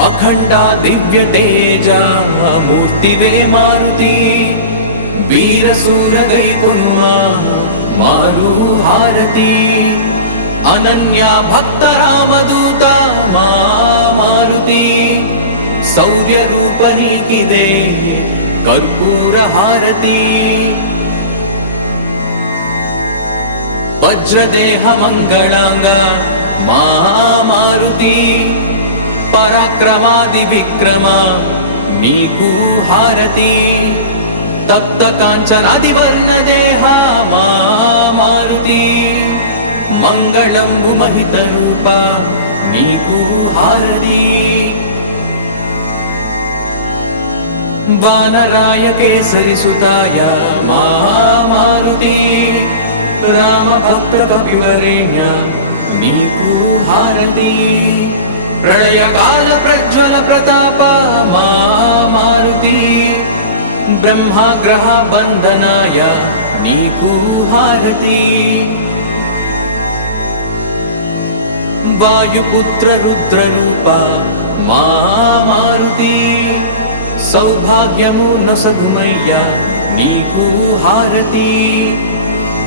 अखंडा दिव्य तेजा मूर्तिवे मारुति वीरसूर गैकुनुमा मारु हारती अनन्या भक्त रामदूता मारुति शौर्य रूपनीकिदे कर्पूर हारती वज्रदेह मंगलांग मारुति पराक्रमादि विक्रम नीकु हारती तप्त कांचनादि वर्ण देहा मारुति मंगलंबु महित रूपा नीकु हारती वानराय केसरी सुताय मारुति राम भक्त कपिवरेण्य नीकु हारती प्रलय काल प्रज्वल प्रताप मारुति ब्रह्माग्रह बंधनाय नीकु हारती वायुपुत्र रुद्र रूपा मारुति सौभाग्यमु नसगुमय्या नीकु हारती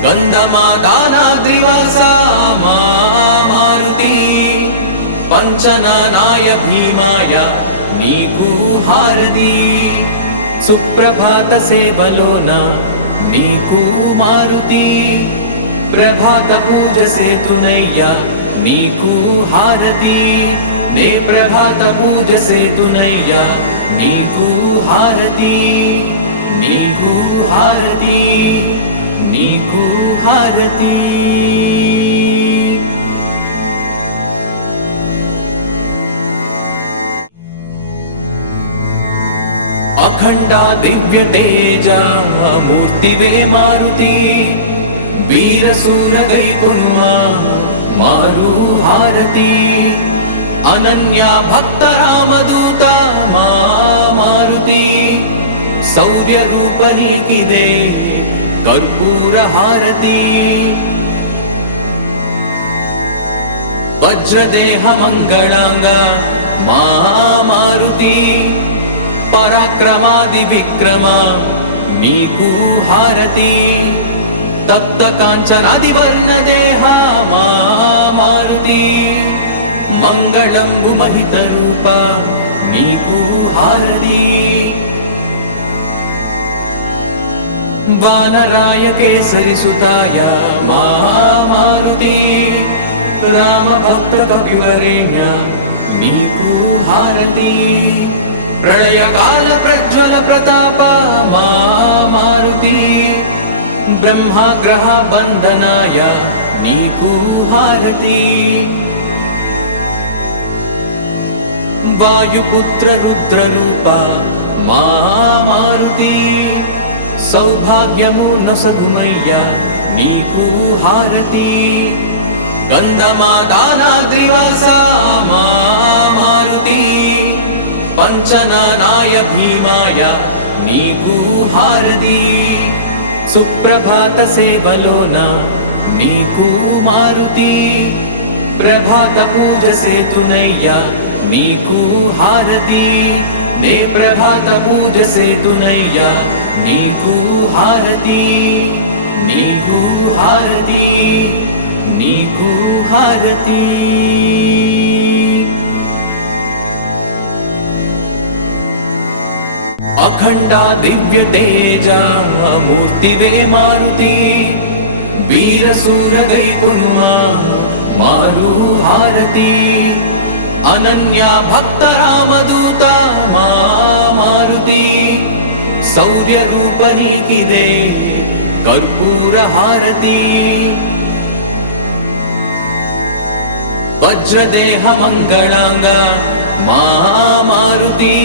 गंधमादानाद्रिवासा मारुति पंचनानाय भीमाय नीकु हारती सुप्रभात सेवलोन नीकु मारुति प्रभात पूजसे तुनय्या नीकु हारती ने प्रभात पूजसे तुनय्या नीकु हारती नीकु हारती नीकु हारती अखंडा दिव्य तेजा मूर्तिवे मारुति वीरसूर गैकुनुमा मारु हारती अनन्या भक्त रामदूता मारुति शौर्य रूपनीकिदे कर्पूर हारती वज्रदेह मंगलांग मारुति पराक्रमादि विक्रम नीकु हारती तप्त कांचनादि वर्ण देहा मारुति मंगलंबु महित रूपा नीकु हारती वानराय केसरी सुताय मारुति राम भक्त कपिवरेण्य नीकु हारती प्रलय काल प्रज्वल प्रताप मारुति ब्रह्माग्रह बंधनाय नीकु हारती वायुपुत्र रुद्र रूपा मारुति सौभाग्यमु नसगुमय्या नीकु हारती गंधमादानाद्रिवासा मारुति पंचनानाय भीमाय नीकु हारती सुप्रभात सेवलोन नीकु मारुति प्रभात पूजसे तुनय्या नीकु हारती ने प्रभात पूजसे तुनय्या नीकु हारती नीकु हारती नीकु हारती अखंडा दिव्य तेजा मूर्तिवे मारुति वीरसूर गैकुनुमा मारु हारती अनन्या भक्त रामदूता मारुति शौर्य रूपनीकिदे कर्पूर हारती वज्रदेह मंगलांग मारुति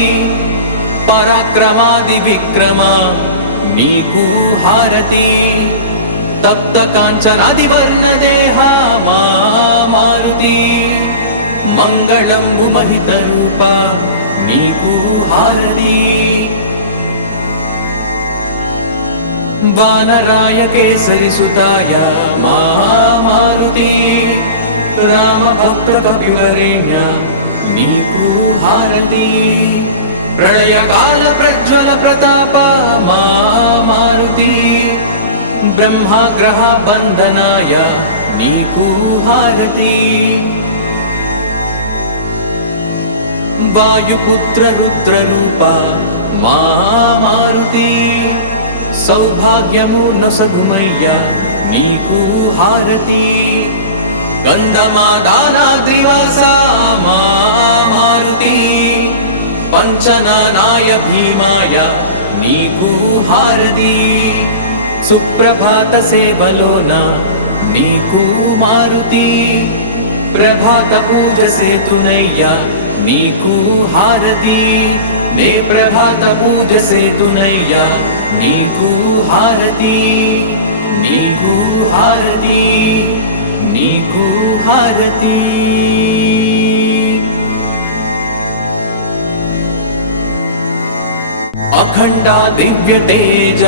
पराक्रमादि विक्रम नीकु हारती तप्त कांचनादि वर्ण देहा मारुति मंगलंबु महित रूपा नीकु हारती वानराय केसरी सुताय मारुति राम भक्त कपिवरेण्य నీకు హారతి ప్రళయకాల ప్రజ్వల ప్రతాప మా మారుతి బ్రహ్మగ్రహ బంధనాయ నీకు హారతి వాయుపుత్ర రుద్ర రూప మా మారుతి సౌభాగ్యము నొసగుమయ్య నీకు హారతి గంధమాదానాద్రివాస మా మారుతి పంచనానాయ భీమాయ నీకు హారతి సుప్రభాత సేవలోన నీకు మారుతి ప్రభాత పూజ సేతునయ్య నీకు హారతి నే ప్రభాత పూజ సేతునయ్య నీకు హారతి నీకు హారతి నీకు హారతి అఖండ దివ్య తేజ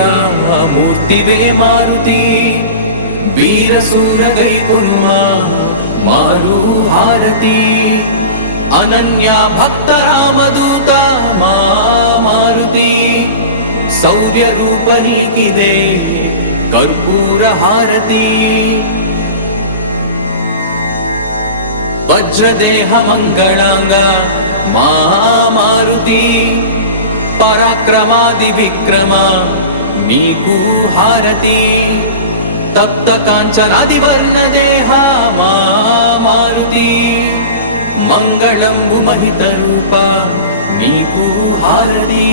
మూర్తివే మారుతి వీరసూర గైకునుమా మారు హారతి అనన్య భక్త రామదూత మా మారుతి శౌర్య రూప నీకిదే కర్పూర హారతి వజ్రదేహ మంగళాంగ మా మారుతి పరాక్రమాది విక్రమ నీకు హారతి తప్త కాంచనాది వర్ణ దేహ మా మారుతి మంగళంబు మహిత రూప నీకు హారతి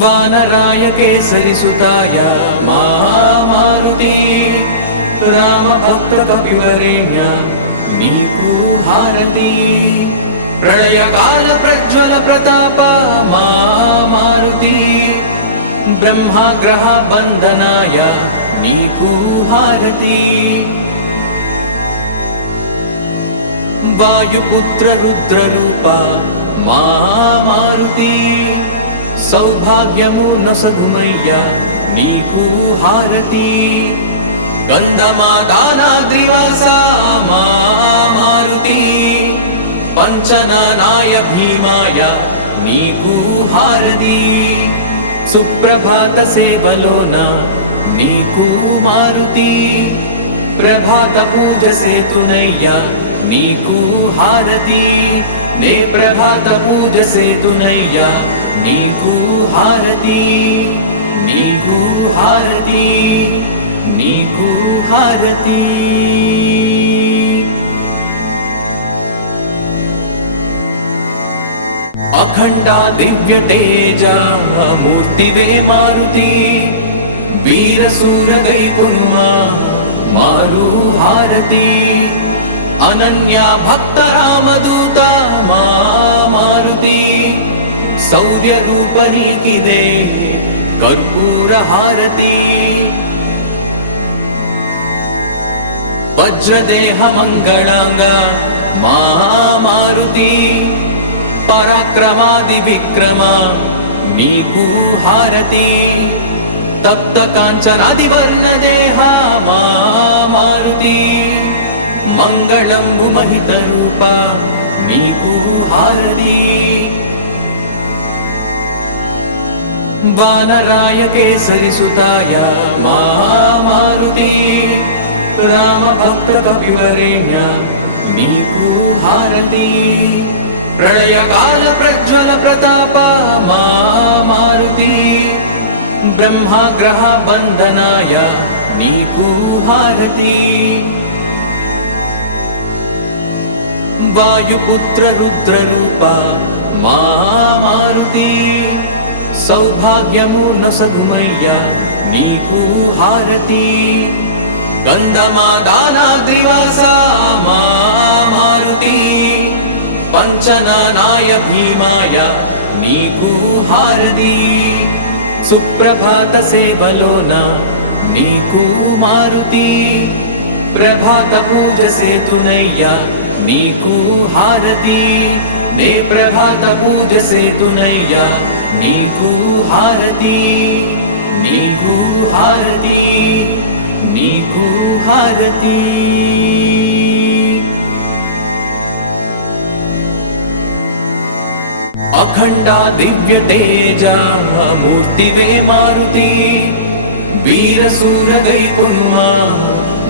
వానరాయ కేసరి సుతాయ మా మారుతి రామ భక్త కపివరేణ్య నీకు హారతి ప్రళయకాల ప్రజ్వల ప్రతాప మా మారుతి బ్రహ్మగ్రహ బంధనాయ నీకు హారతి వాయుపుత్ర రుద్ర రూప మా మారుతి సౌభాగ్యము నొసగుమయ్య నీకు హారతి గంధమాదానాద్రివాస మా మారుతి పంచనానాయ భీమాయ నీకు హారతి సుప్రభాత సేవలోన నీకు మారుతి ప్రభాత పూజ సేతునయ్య నీకు హారతి నే ప్రభాత పూజ సేతునయ్య నీకు హారతి నీకు హారతి నీకు హారతి అఖండ దివ్య తేజ మూర్తివే మారుతి వీరసూర గైకునుమా మారు హారతి అనన్య భక్త రామదూత మా మారుతి శౌర్య రూప నీకిదే కర్పూర హారతి వజ్రదేహ మంగళాంగ మా మారుతి పరాక్రమాది విక్రమ నీకు హారతి తప్త కాంచనాది వర్ణ దేహ మా మారుతి మంగళంబు మహిత రూప నీకు హారతి వానరాయ కేసరి సుతాయ మా మారుతి రామ భక్త కపివరేణ్య నీకు హారతి ప్రళయకాల ప్రజ్వల ప్రతాప మా మారుతి బ్రహ్మగ్రహ బంధనాయ నీకు హారతి వాయుపుత్ర రుద్ర రూప మా మారుతి సౌభాగ్యము నొసగుమయ్య నీకు హారతి గంధమాదానాద్రివాస మా మారుతి పంచనానాయ భీమాయ నీకు హారతి సుప్రభాత సేవలోన నీకు మారుతి ప్రభాత పూజ సేతునయ్య నీకు హారతి నే ప్రభాత పూజ సేతునయ్య నీకు హారతి నీకు హారతి నీకు హారతి అఖండ దివ్య తేజ మూర్తివే మారుతి వీర సూరగై కొనుమా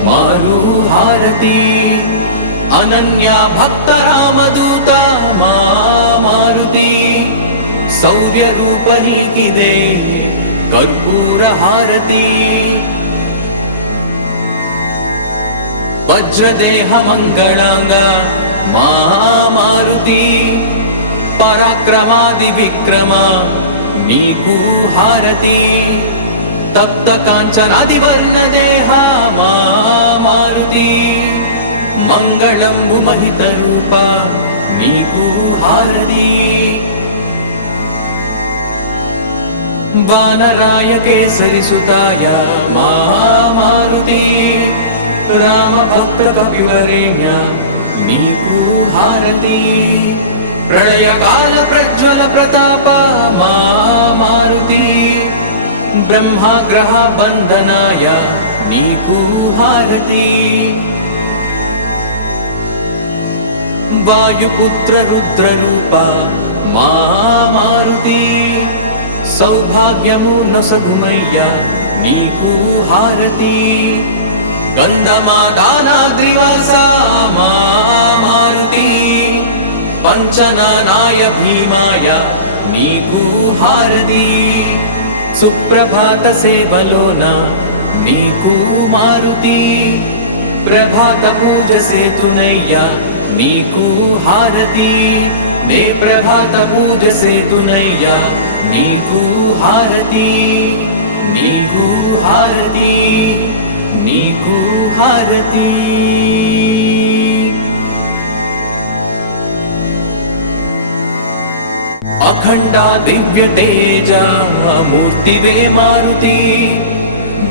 మారు హారతి అనన్య భక్త రామదూత మా మారుతి శౌర్య రూప నీకిదే కర్పూర హారతి వజ్రదేహ మంగళాంగ మా మారుతి పరాక్రమాది విక్రమ నీకు హారతి తప్త కాంచనాది వర్ణ దేహ మా మారుతి మంగళంబు మహిత రూప నీకు హారతి వానరాయ కేసరి సుతాయ మా మారుతి రామ భక్త కపివరేణ్య నీకు హారతి ప్రళయ కాల ప్రజ్వల ప్రతాప మా మారుతి బ్రహ్మగ్రహ బంధనాయ నీకు హారతి వాయుపుత్ర రుద్ర రూప మా మారుతి సౌభాగ్యము నొసగుమయ్య నీకు హారతి గంధమాదానాద్రివాస మా మారుతి పంచనానాయ భీమాయ నీకు హారతి సుప్రభాత సేవలోన నీకు మారుతి ప్రభాత పూజ సేతునయ్య నీకు హారతి నే ప్రభాత పూజ సేతునయ్య నీకు హారతి నీకు హారతి నీకు హారతి అఖండ దివ్య తేజ మూర్తివే మారుతి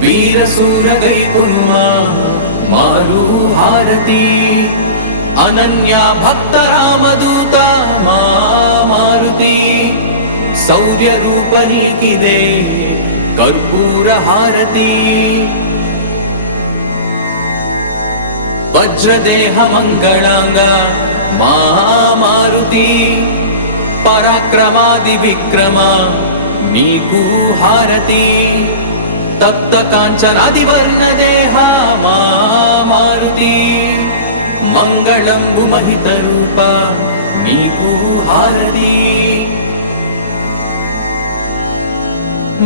వీర సూరగై కొనుమా మారు హారతి అనన్య భక్త రామదూత మా మారుతి శౌర్య రూప నీకిదే కర్పూర హారతి వజ్రదేహ మంగళాంగ మా మారుతి పరాక్రమాది విక్రమ నీకు హారతి తప్త కాంచనాది వర్ణ దేహ మా మారుతి మంగళంబు మహిత రూప నీకు హారతి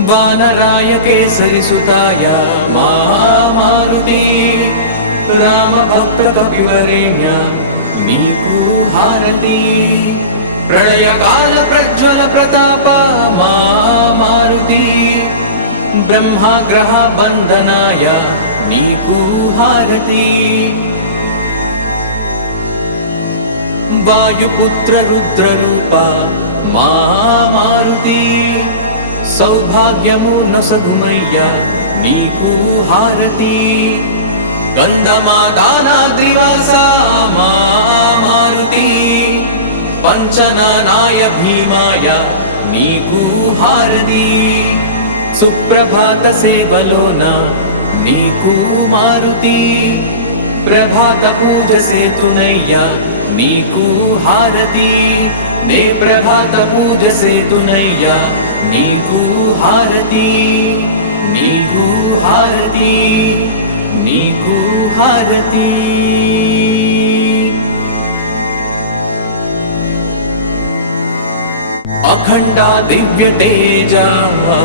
వానరాయ కేసరి సుతాయ మా మారుతి రామ భక్త కపివరేణ్య నీకు హారతి ప్రళయ కాల ప్రజ్వల ప్రతాప మా మారుతి బ్రహ్మగ్రహ బంధనాయ నీకు హారతి వాయుపుత్ర రుద్ర రూప మా మారుతి సౌభాగ్యము నొసగుమయ్య నీకు హారతి గంధమాదానాద్రివాస మా మారుతి పంచనానాయ భీమాయ నీకు హారతి సుప్రభాత సేవలోన నీకు మారుతి ప్రభాత పూజ సేతునయ్య నీకు హారతి నే ప్రభాత పూజ సేతునయ్య నీకు హారతి నీకు హారతి నీకు హారతి అఖండ దివ్య తేజ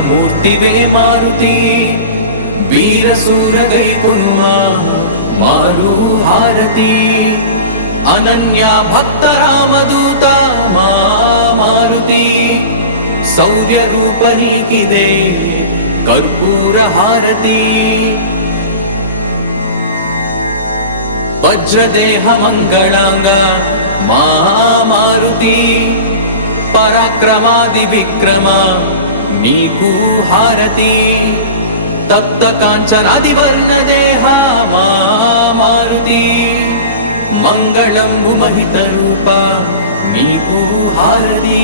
మూర్తివే మారుతి వీర సూరగై కొనుమా మారు హారతి అనన్య భక్త రామదూత మా మారుతి శౌర్య రూప నీకిదే కర్పూర హారతి వజ్రదేహ మంగళాంగ మా మారుతి పరాక్రమాది విక్రమ నీకు హారతి తప్త కాంచనాది వర్ణ దేహ మా మారుతి మంగళంబు మహిత రూప నీకు హారతి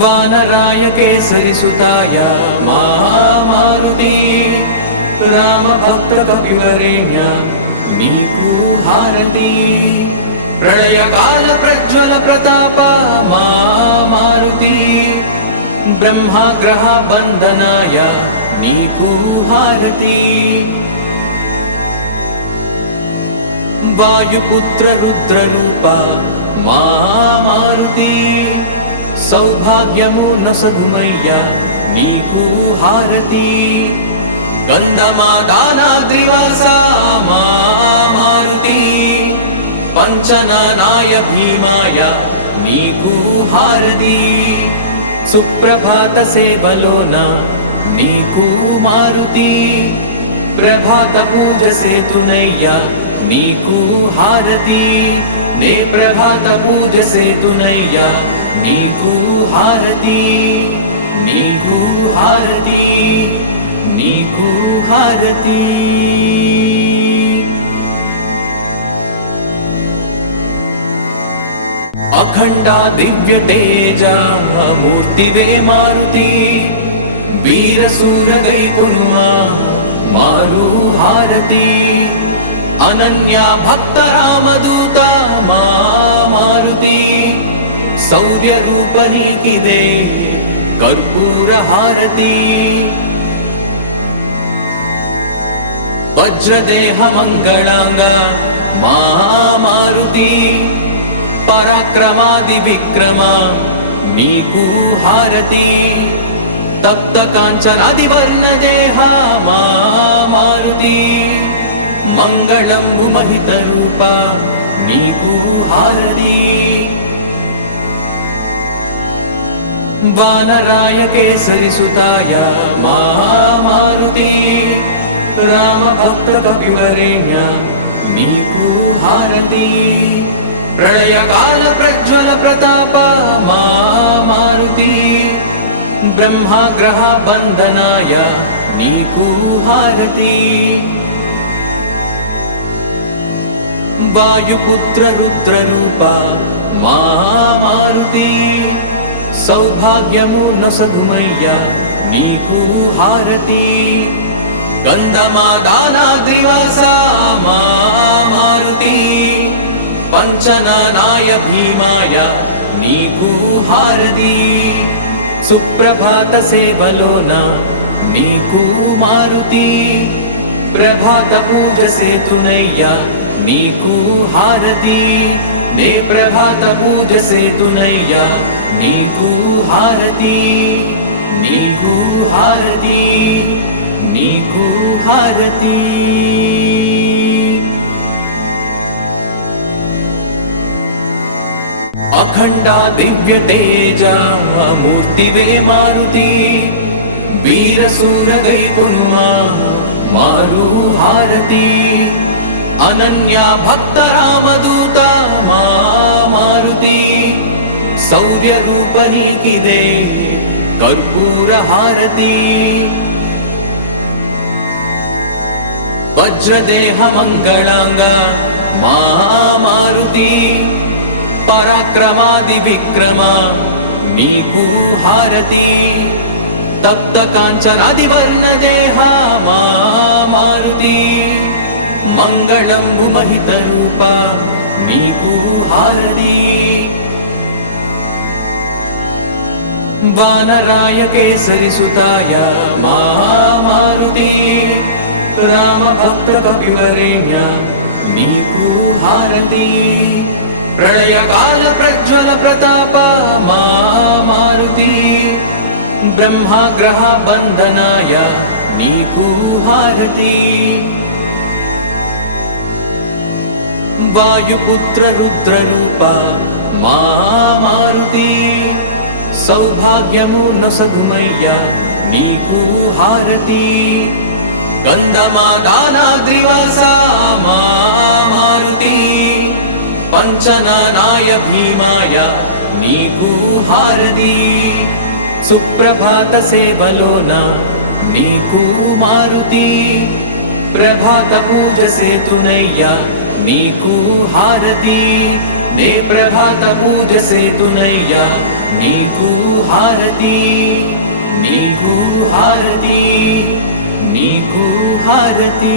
వానరాయ కేసరి సుతాయ మా మారుతి రామ భక్త కపివరేణ్య నీకు హారతి ప్రళయకాల ప్రజ్వల ప్రతాప మా మారుతి బ్రహ్మగ్రహ బంధనాయ నీకు హారతి వాయుపుత్ర రుద్ర రూప మా మారుతి సౌభాగ్యము నసగుమయ్యా నీకు హారతి గంధమాదానాద్రివాస మా మారుతి పంచనానాయ భీమాయ నీకు హారతి సుప్రభాత సేవలోన నీకు మారుతి ప్రభాత పూజ సేతునయ్యా నీకు హారతి నే ప్రభాత పూజ సేతునయ్యా నీకు హారతి నీకు హారతి నీకు హారతి అఖండ దివ్య తేజ మూర్తివే మారుతి వీరసూర గైకొనుమా మారు హారతి అనన్య భక్త రామదూత మా మారుతి శౌర్య రూప నీకిదే కర్పూర హారతి వజ్రదేహ మంగళాంగ మా మారుతి పరాక్రమాది విక్రమ నీకు హారతి తప్త కాంచనాది వర్ణ దేహ మా మారుతి మంగళంబు మహిత రూప నీకు హారతి వానరాయ కేసరి సుతాయ మా మారుతి రామ భక్త కపివరేణ్య నీకు హారతి ప్రళయకాల ప్రజ్వల ప్రతాప మా మారుతి బ్రహ్మగ్రహ బంధనాయ నీకు హారతి వాయుపుత్ర రుద్ర రూప మా మారుతి సౌభాగ్యము నసగుమయ్యా నీకు హారతి గంధమాదానాద్రివాస మా మారుతి పంచనానాయ భీమాయ నీకు హారతి సుప్రభాత సేవలోన నీకు మారుతి ప్రభాత పూజ సేతునయ్యా నీకు హారతి నే ప్రభాత పూజ సేతునయ్యా నీకు హారతి నీకు హారతి నీకు హారతి అఖండ దివ్య తేజ మూర్తివే మారుతి వీరసూర గైకొనుమా మారు హారతి అనన్య భక్త రామదూత మా మారుతి శౌర్య రూప నీకిదే కర్పూర హారతి వజ్రదేహ మంగళాంగ మా మారుతి పరాక్రమాది విక్రమ నీకు హారతి తప్త కాంచనాది వర్ణ దేహ మా మారుతి మంగళంబు మహిత రూప నీకు హారతి వానరాయ కేసరి సుతాయ మా మారుతి రామ భక్త కపివరేణ్య నీకు హారతి ప్రళయకాల ప్రజ్వల ప్రతాప మా మారుతి బ్రహ్మగ్రహ బంధనాయ నీకు హారతి వాయుపుత్ర రుద్ర రూప మా మారుతి సౌభాగ్యము నసగుమయ్యా నీకు హారతి గంధమాదానాద్రివాస మా మారుతి పంచనానాయ భీమాయ నీకు హారతి సుప్రభాత సేవలోన నీకు మారుతి ప్రభాత పూజ సేతునయ్యా నీకు హారతి నే ప్రభాత పూజ సేతునయ్యా నీకు హారతి నీకు హారతి నీకు హారతి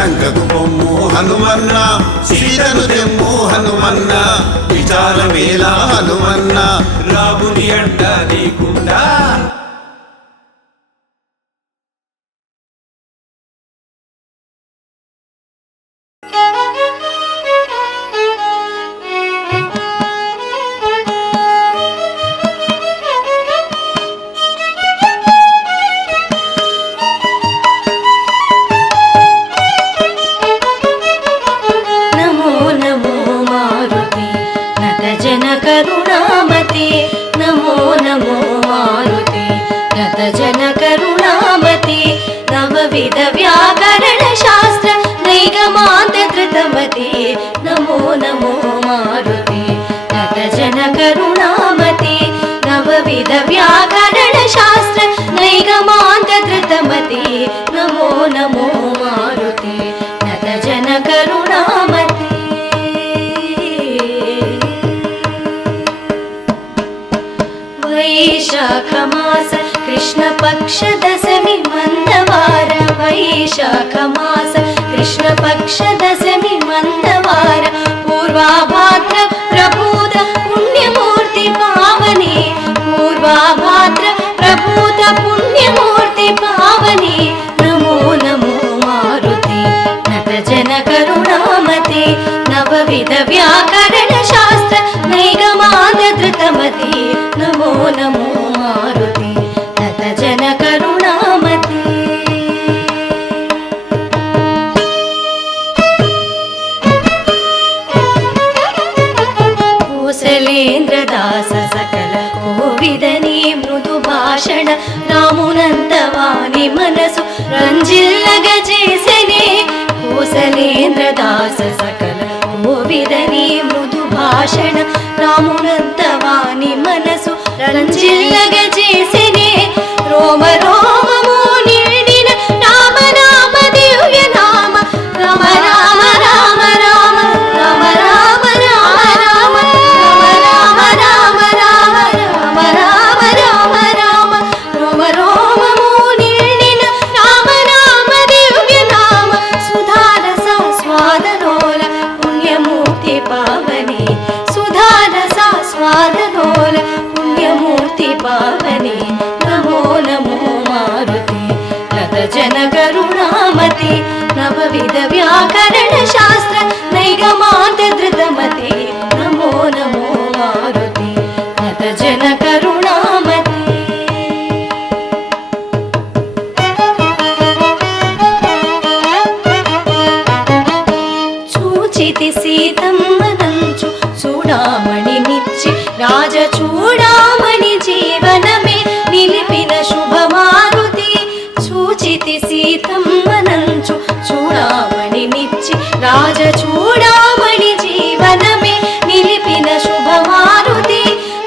లంకకు పొమ్ము హనుమన్న, సీతను తెమ్ము హనుమన్న, విచారమేలా హనుమన్న, రాముని అండ నీకుండా. కరుణామతి నమో నమో మారుతి నత జన కరుణామతి నవవిధ వ్యాకరణ శాస్త్ర నైగమాంత ధృతమతి నమో నమో మారుతి నత జన కరుణామతి నవవిధ వ్యాకరణ శాస్త్ర నైగమాంత ధృతమతి నమో నమో మారుతి నత జన కరుణామతి. వైశాఖ మాస కృష్ణ పక్ష దశమి మందవార, వైశాఖ మాస కృష్ణ పక్ష దశమి మందవార, పూర్వాభాద్ర ప్రభూత పుణ్యమూర్తి పావని, పూర్వాభాద్ర ప్రభూత పుణ్యమూర్తి పావని నమో నమో మారుతి నత జన కరుణామతి నవవిధ వ్యాకరణ శాస్త్ర నైగమాంత ధృతమతి నమో నమో మారుతి నత జన కరుణామతి. కోసలేంద్రదాస సకల కోవిదని మృదు భాషణ రామునంతవాని మనసు రంజిల్లగ చేసెనే, కోసలేంద్రదాస సకల కోవిదని మృదు భాషణ రామునంతవాని మనసు రంజిల్లగ చేసెనే, రోమ రోమము నిండిన రామ రామ దివ్య నామ, రామ రామ రామ రామ రామ రామ రామ రామ రామ రామ రామ రామ రామ రామ రోమ రోమము నిండిన రామ రామ దివ్య నామ, సుధారస స్వాదనోల పుణ్యమూర్తి పావని, సుధారస స్వాదనోల పుణ్యమూర్తి పావని నమో నమో మారుతి నత జన కరుణామతి నవవిధ వ్యాకరణ శాస్త్ర నైగమాంత ధృతమతి నమో నమో మారుతి నత జన కరుణామతి. చూచితి సీతమ్మనంచు చూడామణి నిచ్చి రాజ చూడామణి జీవనమే నిలిపిన శుభమారుతి, చూచితి సీతమ్మనంచు చూడామణి నిచ్చి రాజ చూడామణి జీవనమే నిలిపిన శుభమారుతి,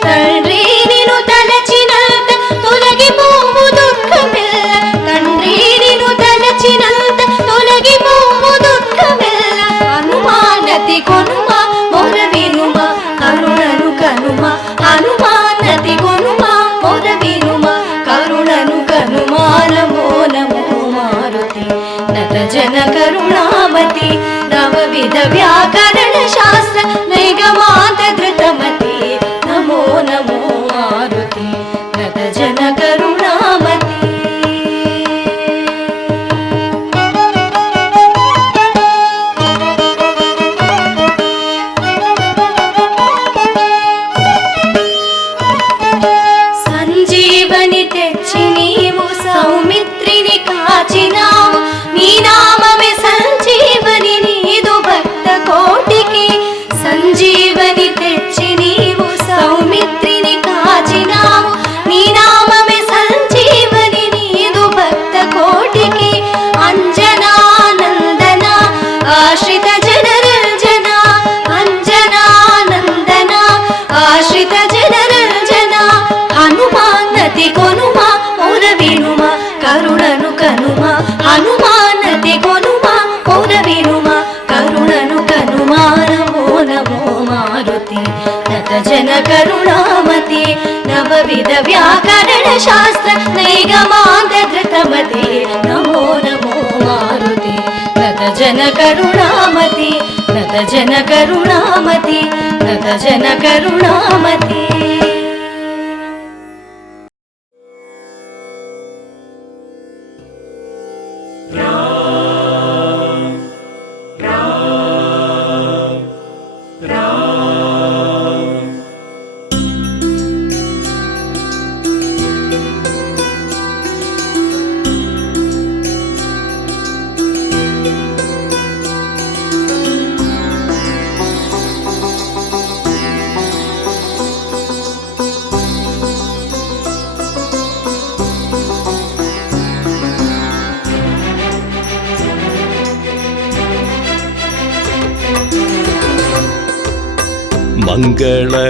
తండ్రి నిను తలచినంత తొలగిపోవు దుఃఖమెల్ల, తండ్రి నిను తలచినంత తొలగిపోవు దుఃఖమెల్ల, హనుమానతి కొనుమ మొర వినుమ కరుణను కనుమ, హనుమానతి కొనుమ మొర వినుమ కరుణను కనుమ నమో నమో మారుతి నత జన కరుణామతి నవవిధ వ్యాకరణ శాస్త్ర నైగమాంత ధృతమతి నమో నమో మారుతి నత జన కరుణామతి. సంజీవని తెచ్చి నీవు సౌమిత్రిని కాచినావు, నీ నామమే సంజీవని నీదు భక్త కోటికి, సంజీవని తెచ్చి నీవు సౌమిత్రిని కాచినావు, నీ నామమే సంజీవని నీదు భక్త కోటికి, అంజనానందన ఆశ్రిత జనరంజన, అంజనానందన ఆశ్రిత జనరంజన, హనుమానతి కొనుమ మొర వినుమ కరుణను కనుమ, హనుమానతి కొనుమ మొర వినుమ కరుణను కనుమ నమో నమో మారుతి నత జన కరుణామతి నవవిధ వ్యాకరణ శాస్త్ర నైగమాంత ధృతమతి నమో నమో మారుతి నత జన కరుణామతి నత జన కరుణామతి నత జన కరుణామతి.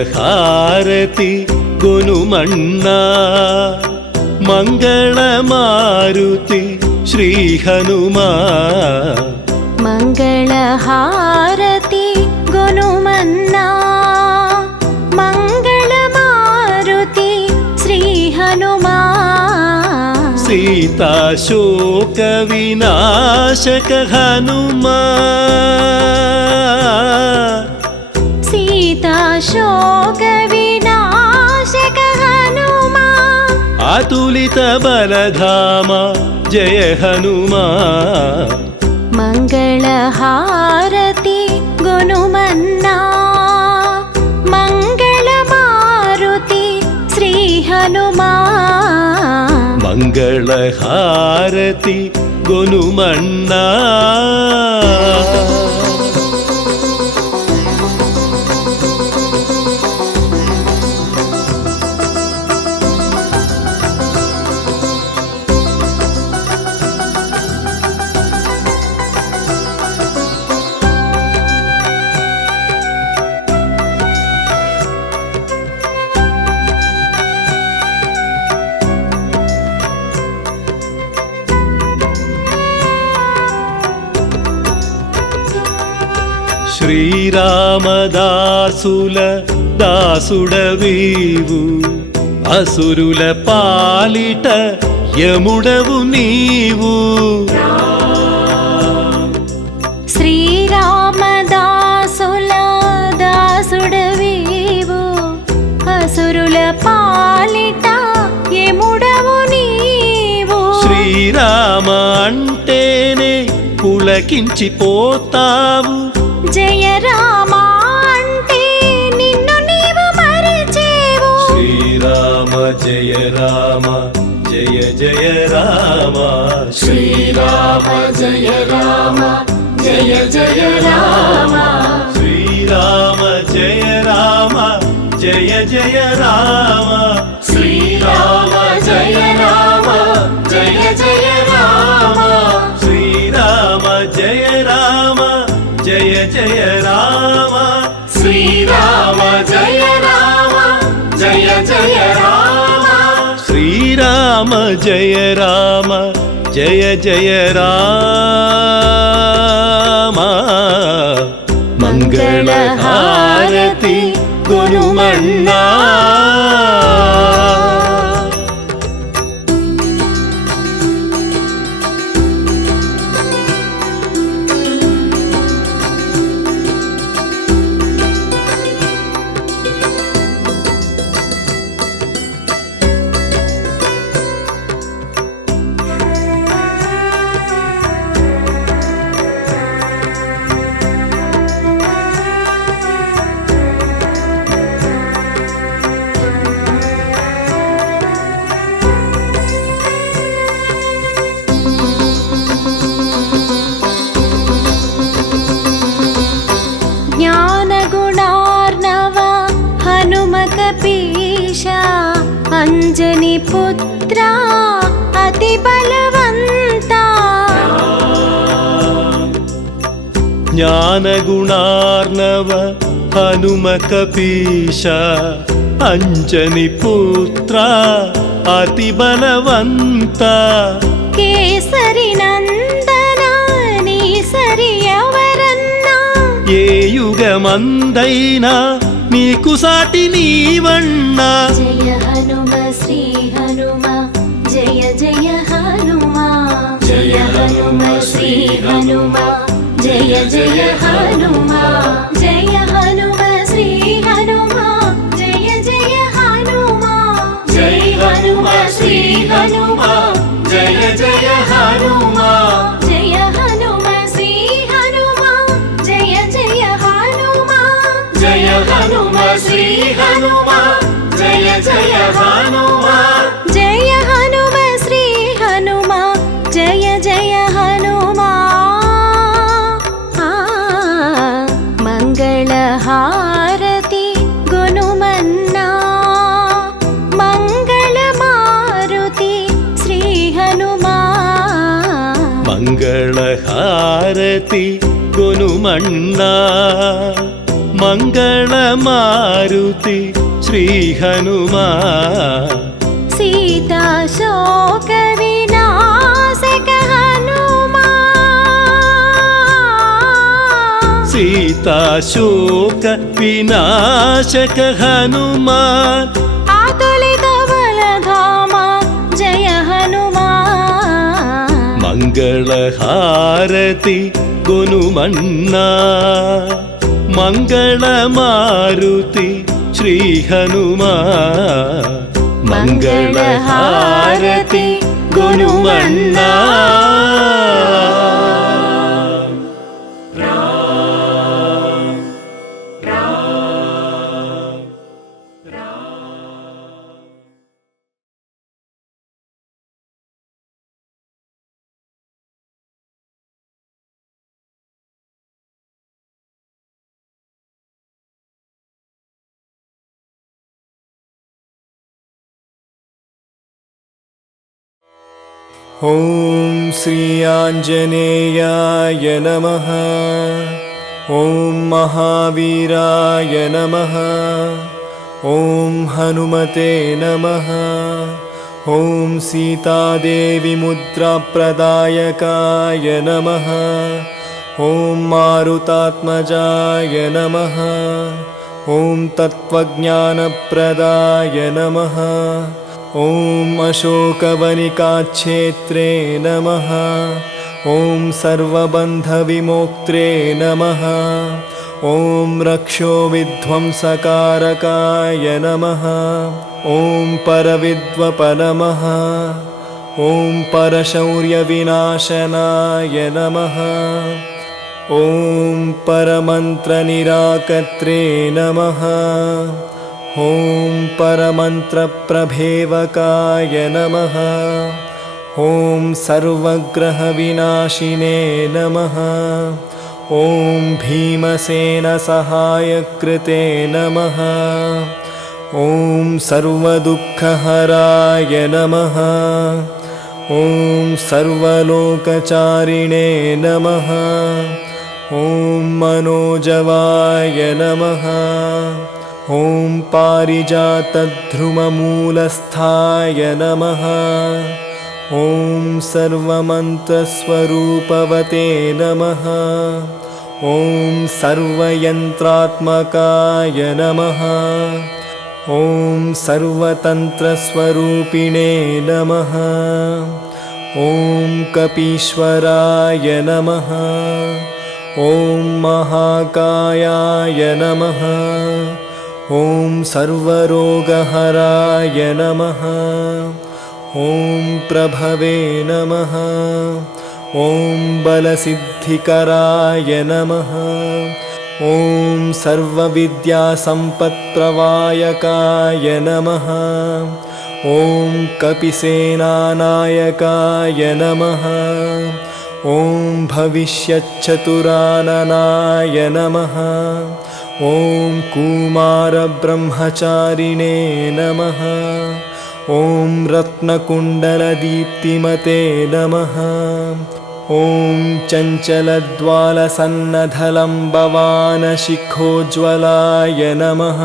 మంగళహారతి గొనుమన్నా మంగళమారుతి శ్రీ హనుమా. మంగళహారతి గొనుమన్నా మంగళమారుతి శ్రీ హనుమా. సీతాశోక వినాశక హనుమా. శోక వినాశక హనుమా. అతులిత బలధామ జయ హనుమా. మంగళహారతి గొనుమన్నా మంగళమారుతి శ్రీ హనుమా. మంగళహారతి గొనుమన్నా. శ్రీరామదాసుల దాసుడవీవు అసురుల పాలిట యముడవు నీవు. శ్రీరామదాసుల దాసుడవీవు అసురుల పాలిట యముడవు నీవు. శ్రీరామ అంటేనే పులకించిపోతావు. జయ రామ అంటే నిన్ను నీవు మరిచేవు. శ్రీరామ జయ రామ జయ జయ రామ. శ్రీరామ జయ రామ జయ జయ రామ. శ్రీరామ జయ రామ జయ జయ రామ. శ్రీరామ జయ రామ జయ జయ రామ. శ్రీరామ జయ రామ జయ జయ రామ. శ్రీరామ జయ రామ జయ జయ రామ. శ్రీరామ జయ రామ జయ జయ రామ. మంగళహారతి గొనుమన్నా. అంజని పుత్ర అతి బలవంత. జ్ఞానగుణార్ణవ హనుమ కపీశ అంజని పుత్ర అతి బలవంత. కేసరి నందన నీ సరి ఎవరన్నా. ఏ యుగమందైనా నీకు సాటి నీవన్నా. జయ హనుమ శ్రీ హనుమ జయ జయ హనుమ. జయ హనుమ శ్రీ హనుమ जय जय हनुमा जय हनुम श्री हनुमा जय जय हनुमा जय हनुम श्री हनुमा जय जय हनुमा जय हनुम श्री हनुमा जय जय हनुमा जय हनुम श्री हनुमा जय जय हनुमा जय हनुम श्री हनुमा जय जय हनुमा मंगलहारति गुनुमन्ना मंगलमारुति श्री हनुमा ಮಂಗಳಹಾರತಿ ಗುನುಮಣ್ಣ ಮಂಗಳಮಾರುತಿ ಶ್ರೀ ಹನುಮ सीता शोक विनाशक हनुमा ಸೀತಾ ಶೋಕ ವಿನಾಶಕ ಹನುಮಾನ್ आतुलित बलधाम जय हनुमा ಮಂಗಳಹಾರತಿ ಗುನುಮಣ್ಣ ಮಂಗಳಮಾರುತಿ ಶ್ರೀ ಹನುಮ ಮಂಗಳಹಾರತಿ ಗುನುಮಣ್ಣ ॐ श्री आञ्जनेयाय नमः। ॐ महावीराय नमः। ॐ हनुमते नमः। ॐ सीतादेवी मुद्राप्रदायकाय नमः। ॐ मारुतात्मजाय नमः। ॐ तत्त्वज्ञानप्रदाय नमः। ॐ अशोकवनिकाक्षेत्रे नमः। ॐ सर्वबन्धविमोक्त्रे नमः। ॐ रक्षोविध्वंसकारकाय नमः। ॐ परविद्वप नमः। ॐ परशौर्यविनाशनाय नमः। ॐ परमन्त्रनिराकर्त्रे नमः। ॐ परमन्त्रप्रभेवकाय नमः। ॐ सर्वग्रहविनाशिने नमः। ॐ भीमसेनसहायकृते नमः। ॐ सर्वदुःखहराय नमः। ॐ सर्वलोकचारिणे नमः। ॐ मनोजवाय नमः। ॐ पारिजातध्रुममूलस्थाय नमः। ॐ सर्वमन्त्रस्वरूपवते नमः। ॐ सर्वयन्त्रात्मकाय नमः। ॐ सर्वतन्त्रस्वरूपिणे नमः। ॐ कपीश्वराय नमः। ॐ महाकायाय नमः। ॐ सर्वरोगहराय नमः। ॐ प्रभवे नमः। ॐ बलसिद्धिकराय नमः। ॐ सर्वविद्यासम्पत्प्रवायकाय नमः। ॐ कपिसेनानायकाय नमः। ॐ भविष्यच्चतुराननाय नमः। ॐ कुमारब्रह्मचारिणे नमः। ॐ रत्नकुण्डलदीप्तिमते नमः। ॐ चञ्चलद्वालसन्नधलम्बवानशिखोज्ज्वलाय नमः।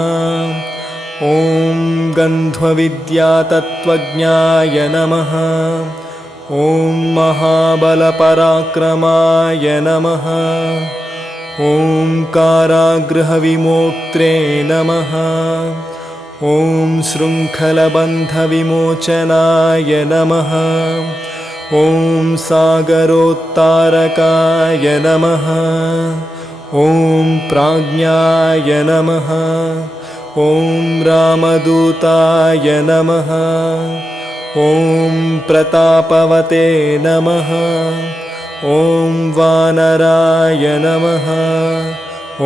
ॐ गन्ध्वविद्यातत्त्वज्ञाय नमः। ॐ महाबलपराक्रमाय नमः। ॐ कारागृहविमोक्त्रे नमः। ॐ शृङ्खलबन्धविमोचनाय नमः। ॐ सागरोत्तारकाय नमः। ॐ प्राज्ञाय नमः। ॐ रामदूताय नमः। ॐ प्रतापवते नमः। ॐ वानराय नमः।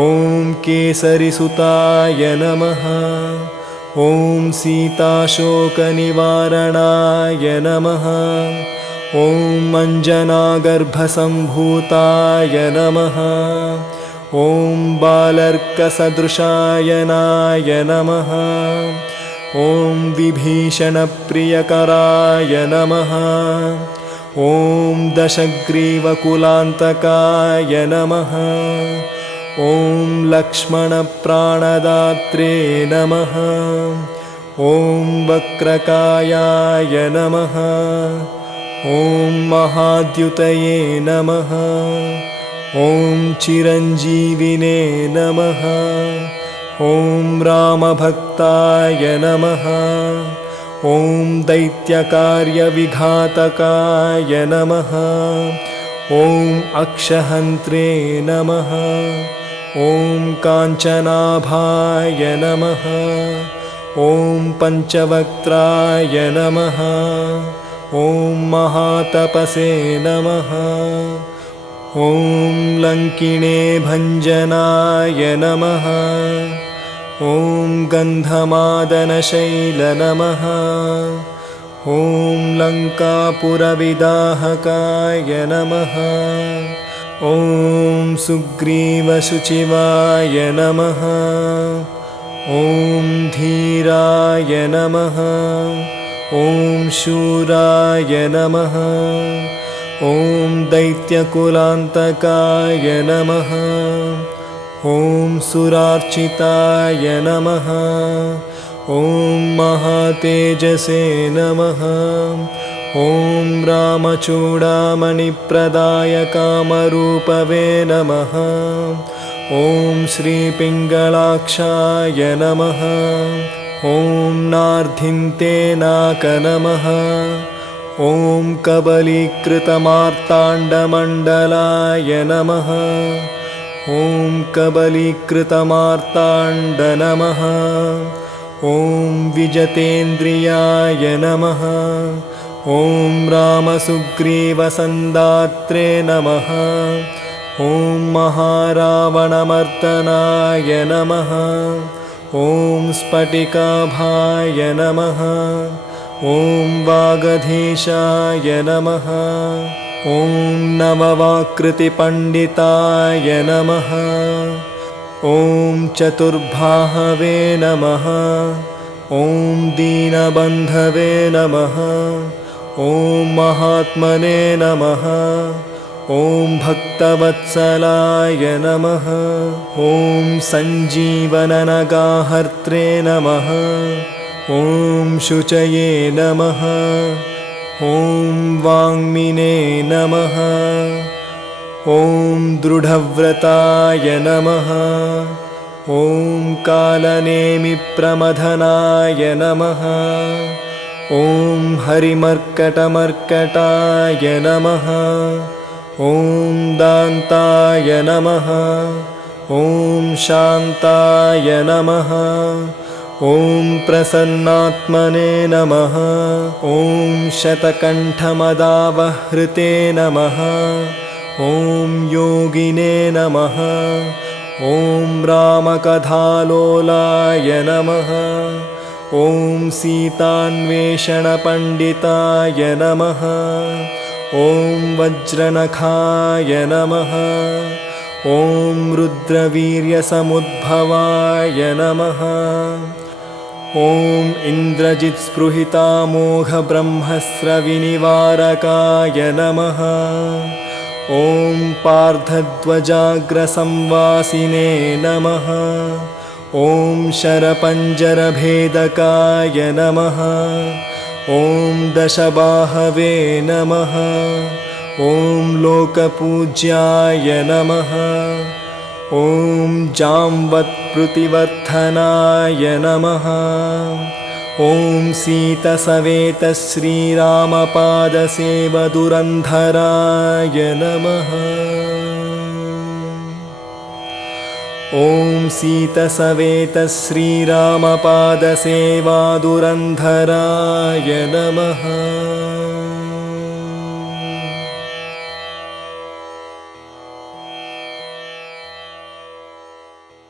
ॐ केसरिसुताय नमः। ॐ सीताशोकनिवारणाय नमः। ॐ अञ्जनागर्भसम्भूताय नमः। ॐ बालर्कसदृशायनाय नमः। ॐ विभीषणप्रियकराय नमः। ॐ दशग्रीवकुलान्तकाय नमः। ॐ लक्ष्मणप्राणदात्रे नमः। ॐ वक्रकायाय नमः। ॐ महाद्युतये नमः। ॐ चिरञ्जीविने नमः। ॐ रामभक्ताय नमः। ॐ दैत्यकार्यविघातकाय नमः। ॐ अक्षहन्त्रे नमः। ॐ काञ्चनाभाय नमः। ॐ पञ्चवक्त्राय नमः। ॐ महातपसे नमः। ॐ लङ्किणे भञ्जनाय नमः। ॐ गन्धमादनशैल नमः। ॐ लङ्कापुरविदाहकाय नमः। ॐ सुग्रीवशुचिवाय नमः। ॐ धीराय नमः। ॐ शूराय नमः। ॐ दैत्यकुलान्तकाय नमः। ॐ सुरार्चिताय नमः। ॐ महातेजसे नमः। ॐ रामचूडामणिप्रदाय कामरूपवे नमः। ॐ श्रीपिङ्गलाक्षाय नमः। ॐ नार्धिन्ते नाक नमः। ॐ कबलीकृतमार्ताण्डमण्डलाय नमः। ॐ कबलीकृतमार्ताण्ड नमः। ॐ विजतेन्द्रियाय नमः। ॐ रामसुग्रीवसन्दात्रे नमः। ॐ महारावणमर्दनाय नमः। ॐ स्फटिकाभाय नमः। ॐ वागधीशाय नमः। ॐ नववाकृतिपण्डिताय नमः। ॐ चतुर्बाहवे नमः। ॐ दीनबन्धवे नमः। ॐ महात्मने नमः। ॐ भक्तवत्सलाय नमः। ॐ सञ्जीवननगाहर्त्रे नमः। ॐ शुचये नमः। ॐ वाङ्मिने नमः। ॐ दृढव्रताय नमः। ॐ कालनेमिप्रमथनाय नमः। ॐ हरिमर्कटमर्कटाय नमः। ॐ दान्ताय नमः। ॐ शान्ताय नमः। ॐ प्रसन्नात्मने नमः। ॐ शतकण्ठमदावहृते नमः। ॐ योगिने नमः। ॐ रामकथालोलाय नमः। ॐ सीतान्वेषणपण्डिताय नमः। ॐ वज्रनखाय नमः। ॐ रुद्रवीर्यसमुद्भवाय नमः। ॐ इन्द्रजित्स्पृहितामोघब्रह्मस्रविनिवारकाय नमः। ॐ पार्थध्वजाग्रसंवासिने नमः। ॐ शरपञ्जरभेदकाय नमः। ॐ दशबाहवे नमः। ॐ लोकपूज्याय नमः। ॐ जाम्वत्प्रुतिवर्धनाय नमः। ॐ सीतसवेतश्रीरामपादसेवदुरन्धराय नमः ॐ सीतसवेतश्रीरामपादसेवादुरन्धराय नमः